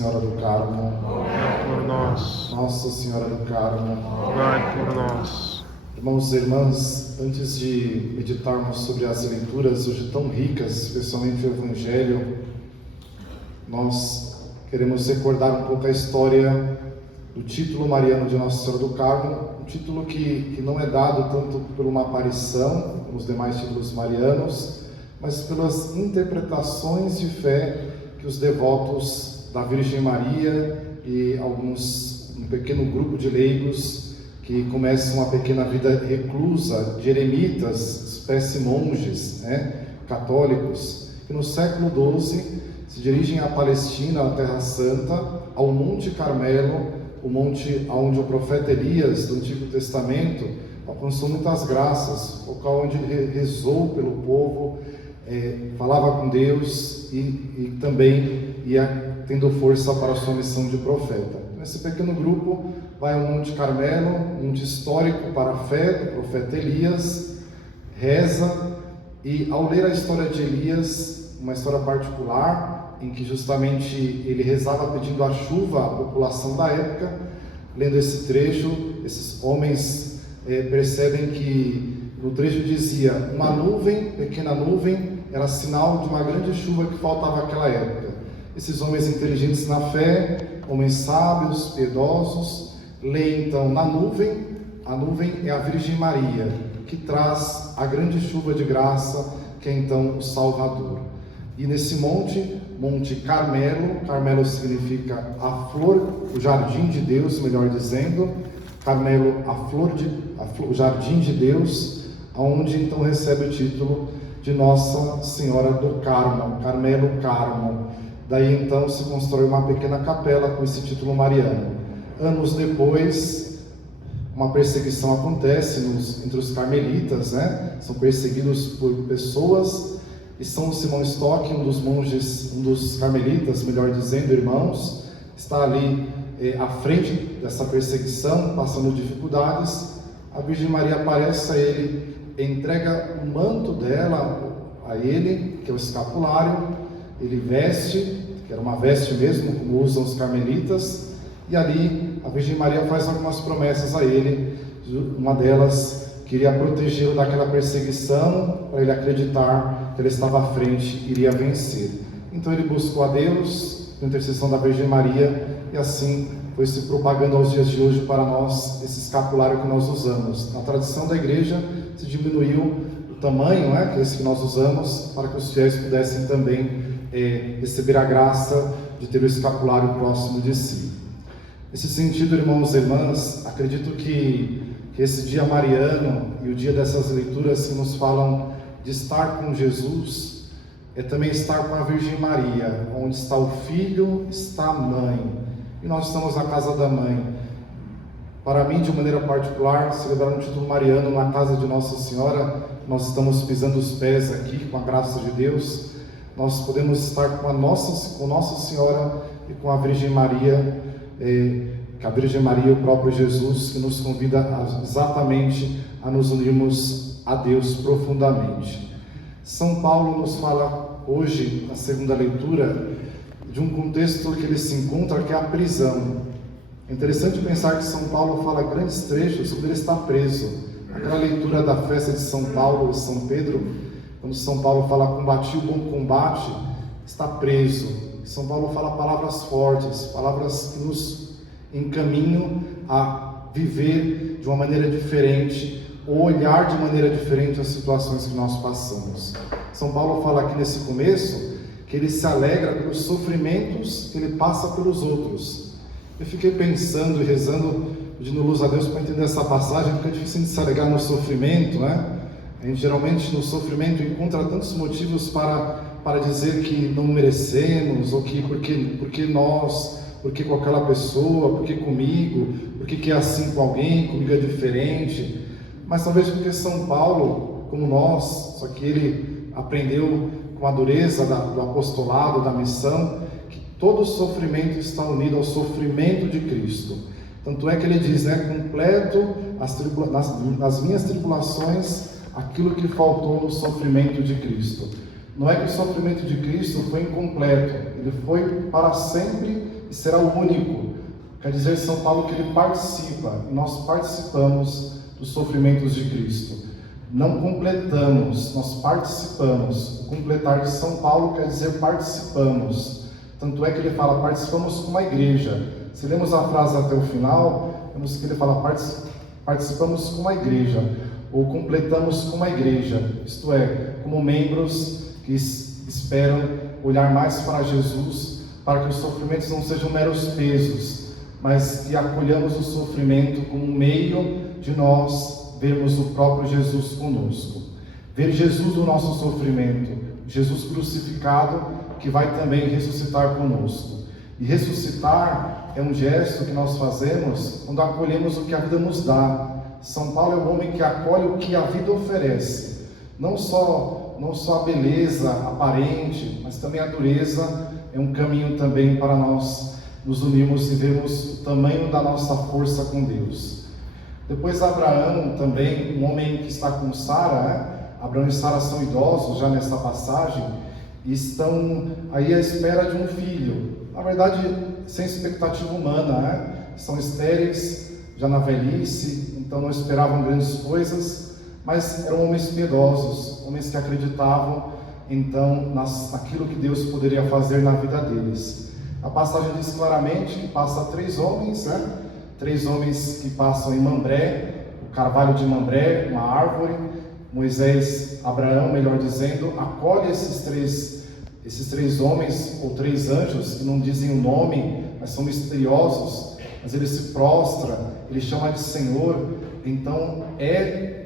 Senhora do Carmo, rogai por nós. Nossa Senhora do Carmo, Rogai por nós. Irmãos e irmãs, antes de meditarmos sobre as leituras hoje tão ricas, especialmente o Evangelho, nós queremos recordar um pouco a história do título mariano de Nossa Senhora do Carmo, um título que não é dado tanto por uma aparição, como os demais títulos marianos, mas pelas interpretações de fé que os devotos da Virgem Maria e um pequeno grupo de leigos que começam uma pequena vida reclusa, de eremitas, espécie monges, católicos, que no século XII se dirigem à Palestina, à Terra Santa, ao Monte Carmelo, o monte onde o profeta Elias, do Antigo Testamento, alcançou muitas graças, o local onde ele rezou pelo povo, falava com Deus e também ia tendo força para a sua missão de profeta. Então, esse pequeno grupo vai ao Monte Carmelo, um monte histórico para a fé do profeta Elias, reza, e ao ler a história de Elias, uma história particular, em que justamente ele rezava pedindo a chuva à população da época, lendo esse trecho, esses homens percebem que no trecho dizia: uma nuvem, pequena nuvem, era sinal de uma grande chuva que faltava naquela época. Esses homens inteligentes na fé, homens sábios, piedosos, leem então na nuvem. A nuvem é a Virgem Maria, que traz a grande chuva de graça, que é então o Salvador. E nesse Monte Carmelo, Carmelo significa a flor, o jardim de Deus, melhor dizendo, Carmelo, o jardim de Deus, onde então recebe o título de Nossa Senhora do Carmo, Carmelo Carmo. Daí então se constrói uma pequena capela com esse título mariano. Anos depois, uma perseguição acontece entre os carmelitas, São perseguidos por pessoas. E São Simão Stock, um dos monges, um dos carmelitas, melhor dizendo, irmãos, está ali à frente dessa perseguição, passando dificuldades. A Virgem Maria aparece a ele, entrega o manto dela a ele, que é o escapulário. Ele veste, que era uma veste mesmo, como usam os carmelitas, e ali a Virgem Maria faz algumas promessas a ele. Uma delas queria protegê-lo daquela perseguição, para ele acreditar que ele estava à frente e iria vencer. Então ele buscou a Deus, com intercessão da Virgem Maria, e assim foi se propagando aos dias de hoje para nós, esse escapulário que nós usamos. Na tradição da igreja se diminuiu o tamanho, que é esse que nós usamos, para que os fiéis pudessem também receber a graça de ter o escapulário próximo de si. Nesse sentido, irmãos e irmãs, acredito que esse dia mariano e o dia dessas leituras que nos falam de estar com Jesus, é também estar com a Virgem Maria, onde está o Filho, está a Mãe, e nós estamos na casa da Mãe. Para mim, de maneira particular, celebrar um título mariano na casa de Nossa Senhora, nós estamos pisando os pés aqui, com a graça de Deus. Nós podemos estar com Nossa Senhora e com a Virgem Maria, que a Virgem Maria, o próprio Jesus, que nos convida exatamente a nos unirmos a Deus profundamente. São Paulo nos fala hoje, na segunda leitura, de um contexto que ele se encontra, que é a prisão. É interessante pensar que São Paulo fala grandes trechos quando ele está preso. Aquela leitura da festa de São Paulo e São Pedro, quando São Paulo fala: combati o bom combate, está preso. São Paulo fala palavras fortes, palavras que nos encaminham a viver de uma maneira diferente, ou olhar de maneira diferente as situações que nós passamos. São Paulo fala aqui nesse começo que ele se alegra pelos sofrimentos que ele passa pelos outros. Eu fiquei pensando e rezando, pedindo luz a Deus para entender essa passagem, porque é difícil de se alegrar no sofrimento, A gente geralmente no sofrimento encontra tantos motivos para dizer que não merecemos, ou que porque nós, porque com aquela pessoa, porque comigo, porque que é assim com alguém, comigo é diferente. Mas talvez porque São Paulo, como nós, só que ele aprendeu com a dureza do apostolado, da missão, que todo sofrimento está unido ao sofrimento de Cristo. Tanto é que ele diz, completo nas minhas tribulações aquilo que faltou no sofrimento de Cristo. Não é que o sofrimento de Cristo foi incompleto, ele foi para sempre e será o único. Quer dizer, São Paulo, que ele participa, e nós participamos dos sofrimentos de Cristo. Não completamos, nós participamos. O completar de São Paulo quer dizer participamos. Tanto é que ele fala, participamos como a igreja. Se lemos a frase até o final, vemos que ele fala, participamos como a igreja, ou completamos como a igreja, isto é, como membros que esperam olhar mais para Jesus, para que os sofrimentos não sejam meros pesos, mas que acolhamos o sofrimento como um meio de nós vermos o próprio Jesus conosco. Ver Jesus no nosso sofrimento, Jesus crucificado, que vai também ressuscitar conosco. E ressuscitar é um gesto que nós fazemos quando acolhemos o que a vida nos dá. São Paulo é o homem que acolhe o que a vida oferece, não só a beleza aparente, mas também a dureza. É um caminho também para nós nos unirmos e vermos o tamanho da nossa força com Deus. Depois Abraão também, um homem que está com Sara, Abraão e Sara são idosos já nessa passagem, e estão aí à espera de um filho, na verdade sem expectativa humana, são estéreis, já na velhice, então não esperavam grandes coisas, mas eram homens piedosos, homens que acreditavam então naquilo que Deus poderia fazer na vida deles. A passagem diz claramente que passa 3 homens, 3 homens que passam em Mambré, o carvalho de Mambré, uma árvore. Abraão, melhor dizendo, acolhe esses três homens, ou 3 anjos, que não dizem o nome, mas são misteriosos, mas ele se prostra, ele chama de Senhor. Então,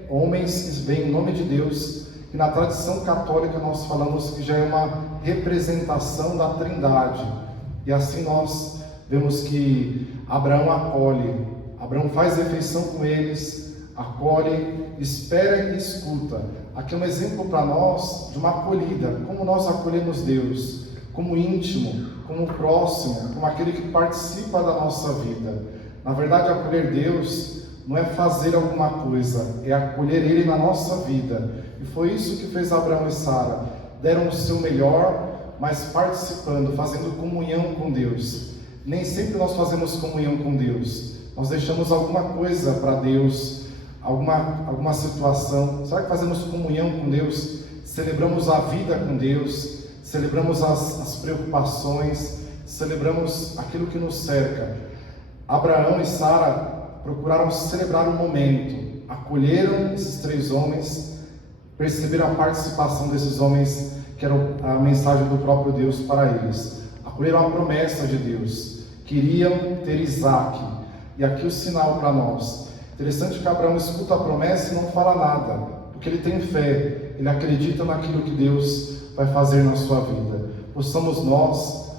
homens que vêm em nome de Deus, que na tradição católica nós falamos que já é uma representação da Trindade. E assim nós vemos que Abraão acolhe, Abraão faz refeição com eles, acolhe, espera e escuta. Aqui é um exemplo para nós de uma acolhida, como nós acolhemos Deus, como íntimo, como próximo, como aquele que participa da nossa vida. Na verdade, acolher Deus não é fazer alguma coisa, é acolher Ele na nossa vida. E foi isso que fez Abraão e Sara. Deram o seu melhor, mas participando, fazendo comunhão com Deus. Nem sempre nós fazemos comunhão com Deus. Nós deixamos alguma coisa para Deus, alguma situação. Será que fazemos comunhão com Deus? Celebramos a vida com Deus, celebramos as preocupações, celebramos aquilo que nos cerca. Abraão e Sara procuraram celebrar o momento, acolheram esses 3 homens, perceberam a participação desses homens, que era a mensagem do próprio Deus para eles. Acolheram a promessa de Deus, queriam ter Isaac. E aqui o sinal para nós. Interessante que Abraão escuta a promessa e não fala nada, porque ele tem fé, ele acredita naquilo que Deus vai fazer na sua vida. Possamos nós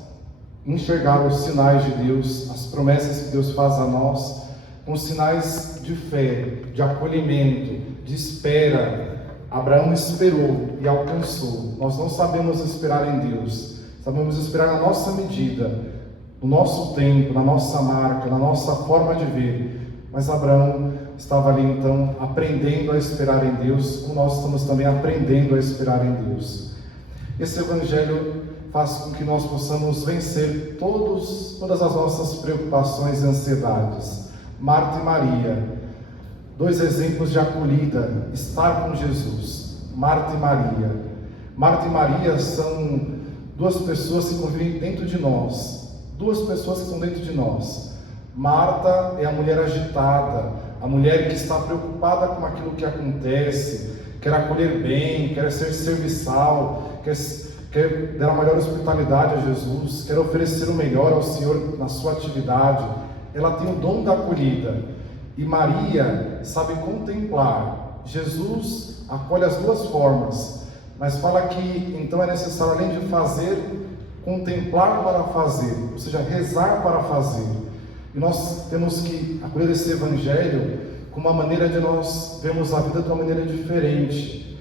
enxergar os sinais de Deus, as promessas que Deus faz a nós, com sinais de fé, de acolhimento, de espera. Abraão esperou e alcançou. Nós não sabemos esperar em Deus, sabemos esperar na nossa medida, no nosso tempo, na nossa marca, na nossa forma de ver. Mas Abraão estava ali então aprendendo a esperar em Deus, como nós estamos também aprendendo a esperar em Deus. Esse Evangelho faz com que nós possamos vencer todas as nossas preocupações e ansiedades. Marta e Maria, 2 exemplos de acolhida, estar com Jesus. Marta e Maria. Marta e Maria são 2 pessoas que convivem dentro de nós. 2 pessoas que estão dentro de nós. Marta é a mulher agitada, a mulher que está preocupada com aquilo que acontece, quer acolher bem, quer ser serviçal, quer dar a maior hospitalidade a Jesus, quer oferecer o melhor ao Senhor na sua atividade. Ela tem o dom da acolhida. E Maria sabe contemplar. Jesus acolhe as 2 formas, mas fala que então é necessário, além de fazer, contemplar para fazer, ou seja, rezar para fazer. E nós temos que acolher esse Evangelho como uma maneira de nós vermos a vida de uma maneira diferente.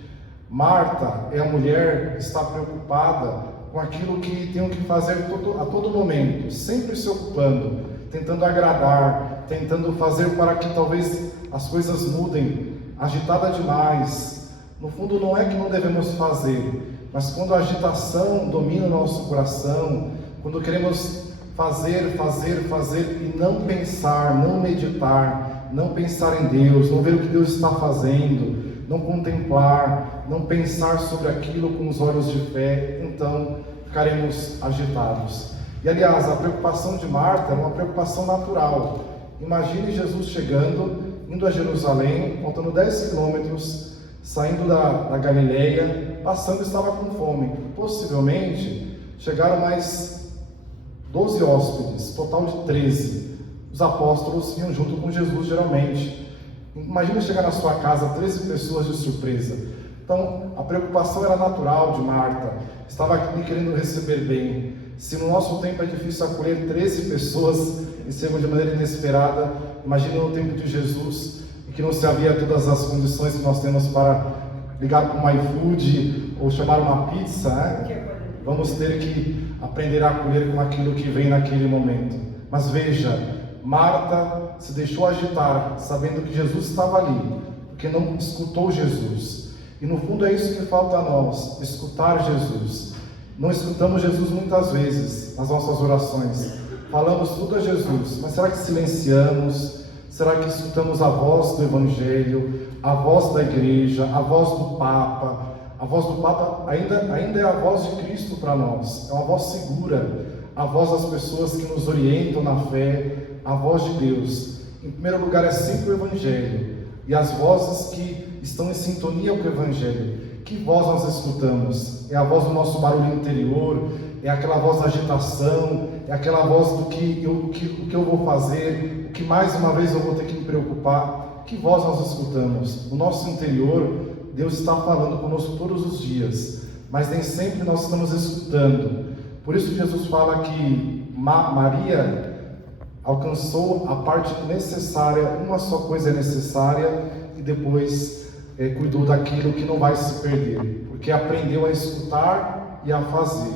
Marta é a mulher que está preocupada com aquilo que tem que fazer a todo momento, sempre se ocupando, tentando agradar, tentando fazer para que talvez as coisas mudem, agitada demais. No fundo, não é que não devemos fazer, Mas quando a agitação domina o nosso coração, quando queremos fazer e não pensar, não meditar, não pensar em Deus, não ver o que Deus está fazendo, não contemplar, não pensar sobre aquilo com os olhos de fé, então ficaremos agitados. E aliás, a preocupação de Marta é uma preocupação natural. Imagine Jesus chegando, indo a Jerusalém, faltando 10 quilômetros, saindo da Galileia, passando, estava com fome. Possivelmente chegaram mais 12 hóspedes, total de 13. Os apóstolos iam junto com Jesus geralmente. Imagina chegar na sua casa 13 pessoas de surpresa. Então, a preocupação era natural de Marta, estava aqui querendo receber bem. Se no nosso tempo é difícil acolher 13 pessoas e chegam de maneira inesperada, imagina no tempo de Jesus, em que não se havia todas as condições que nós temos para ligar para um iFood ou chamar uma pizza, né? Vamos ter que aprender a acolher com aquilo que vem naquele momento. Mas veja, Marta se deixou agitar, sabendo que Jesus estava ali, porque não escutou Jesus. E no fundo é isso que falta a nós, escutar Jesus. Não escutamos Jesus muitas vezes nas nossas orações. Falamos tudo a Jesus, mas será que silenciamos? Será que escutamos a voz do Evangelho, a voz da igreja, a voz do Papa? A voz do Papa ainda é a voz de Cristo para nós, é uma voz segura, a voz das pessoas que nos orientam na fé, a voz de Deus. Em primeiro lugar é sempre o Evangelho, e as vozes que estão em sintonia com o Evangelho. Que voz nós escutamos? É a voz do nosso barulho interior? É aquela voz da agitação? É aquela voz do que eu vou fazer? O que mais uma vez eu vou ter que me preocupar? Que voz nós escutamos? No nosso interior, Deus está falando conosco todos os dias, mas nem sempre nós estamos escutando. Por isso Jesus fala que Maria alcançou a parte necessária, uma só coisa é necessária, e depois cuidou daquilo que não vai se perder, porque aprendeu a escutar e a fazer.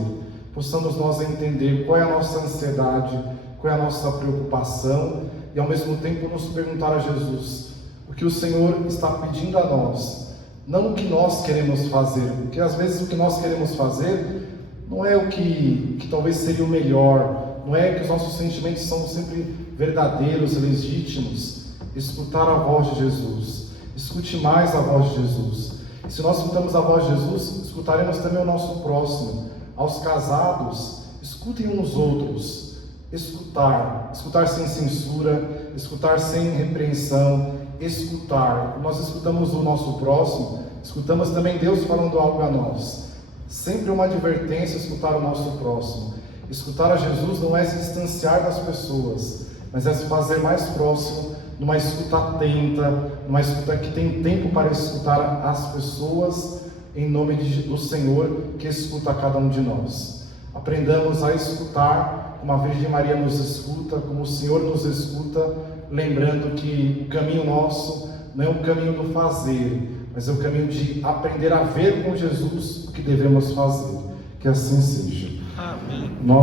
Possamos nós entender qual é a nossa ansiedade, qual é a nossa preocupação, e ao mesmo tempo nos perguntar a Jesus o que o Senhor está pedindo a nós, não o que nós queremos fazer, porque às vezes o que nós queremos fazer não é o que talvez seria o melhor, não é que os nossos sentimentos são sempre verdadeiros, legítimos. Escutar a voz de Jesus, escute mais a voz de Jesus. E se nós escutamos a voz de Jesus, escutaremos também o nosso próximo. Aos casados, escutem uns outros. Escutar sem censura, escutar sem repreensão, escutar. Nós escutamos o nosso próximo, escutamos também Deus falando algo a nós. Sempre uma advertência escutar o nosso próximo. Escutar a Jesus não é se distanciar das pessoas, mas é se fazer mais próximo, numa escuta atenta, numa escuta que tem tempo para escutar as pessoas, em nome do Senhor, que escuta cada um de nós. Aprendamos a escutar como a Virgem Maria nos escuta, como o Senhor nos escuta, lembrando que o caminho nosso não é o caminho do fazer, mas é o caminho de aprender a ver com Jesus o que devemos fazer. Que assim seja. Amém. Nós